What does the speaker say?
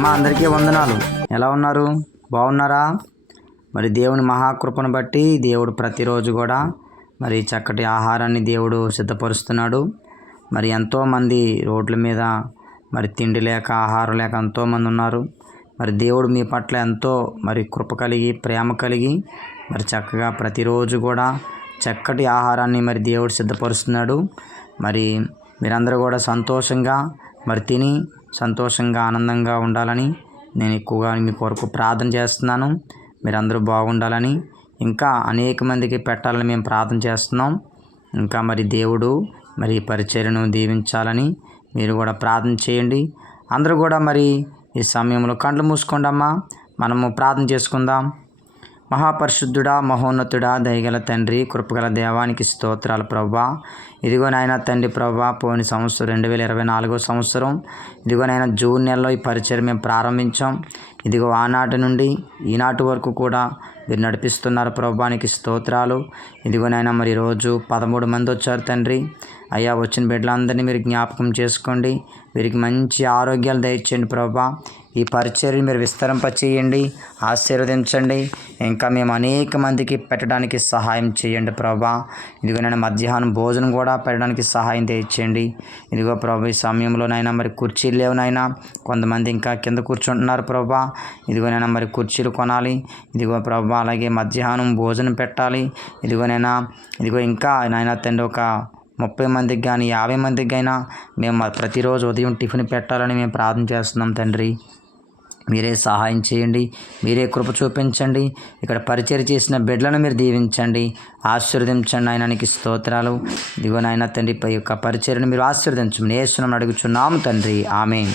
అమ్మ అందరికీ వందనాలు. ఎలా ఉన్నారు? బాగున్నారా? మరి దేవుని మహాకృపను బట్టి దేవుడు ప్రతిరోజు కూడా మరి చక్కటి ఆహారాన్ని దేవుడు సిద్ధపరుస్తున్నాడు. మరి ఎంతోమంది రోడ్ల మీద మరి తిండి లేక ఆహారం లేక ఎంతోమంది ఉన్నారు. మరి దేవుడు మీ పట్ల ఎంతో మరి కృప కలిగి ప్రేమ కలిగి మరి చక్కగా ప్రతిరోజు కూడా చక్కటి ఆహారాన్ని మరి దేవుడు సిద్ధపరుస్తున్నాడు. మరి మీరందరూ కూడా సంతోషంగా మరి తిని సంతోషంగా ఆనందంగా ఉండాలని నేను ఎక్కువగా మీ కొరకు ప్రార్థన చేస్తున్నాను. మీరందరూ బాగుండాలని ఇంకా అనేక మందికి పెట్టాలని మేము ప్రార్థన చేస్తున్నాం. ఇంకా మరి దేవుడు మరి పరిచర్యను దీవించాలని మీరు కూడా ప్రార్థన చేయండి. అందరూ కూడా మరి ఈ సమయంలో కళ్ళు మూసుకోండి అమ్మా, మనము ప్రార్థన చేసుకుందాం. మహాపరిశుద్ధుడా, మహోన్నతుడా, దయగల తండ్రి, కృపగల దేవానికి స్తోత్రాలు ప్రభువా. ఇదిగో నాయన తండ్రి ప్రభువా, పోయిన సంవత్సరం 2024 సంవత్సరం ఇదిగో నాయన జూన్ నెలలో ఈ పరిచయం మేము ప్రారంభించాం. ఇదిగో ఆనాటి నుండి ఈనాటి వరకు కూడా మీరు నడిపిస్తున్నారు ప్రభువానికి స్తోత్రాలు. ఇదిగో నాయన మరి రోజు 13 మంది వచ్చారు తండ్రి. అయ్యా, వచ్చిన బిడ్డలందరినీ మీరు జ్ఞాపకం చేసుకోండి. వీరికి మంచి ఆరోగ్యాలు దయచేయండి ప్రభువా. ఈ పరిచర్యను మీరు విస్తరింపచేయండి, ఆశీర్వదించండి. ఇంకా మేము అనేక మందికి పెట్టడానికి సహాయం చేయండి ప్రభా. ఇదిగో నేను మధ్యాహ్నం భోజనం కూడా పెట్టడానికి సహాయం తెచ్చేయండి. ఇదిగో ప్రభు ఈ సమయంలోనైనా మరి కుర్చీలు లేవునైనా కొంతమంది ఇంకా కింద కూర్చుంటున్నారు ప్రభా. ఇదిగోనైనా మరి కుర్చీలు కొనాలి. ఇదిగో ప్రభా, అలాగే మధ్యాహ్నం భోజనం పెట్టాలి. ఇదిగో ఇంకా నాయన తండ్రి ఒక 30 మందికి కానీ 50 మందికి అయినా మేము ప్రతిరోజు ఉదయం టిఫిన్ పెట్టాలని మేము ప్రార్థన చేస్తున్నాం తండ్రి. మీరే సహాయం చేయండి, మీరే కృప చూపించండి. ఇక్కడ పరిచర్య చేసిన బిడ్డలను మీరు దీవించండి, ఆశీర్వదించండి. ఆయనకి స్తోత్రాలు. ఇదిగో నాయన తండ్రి, యొక్క పరిచర్యను మీరు ఆశీర్వదించమని యేసునామమున అడుగుచున్నాము తండ్రి. ఆమేన్.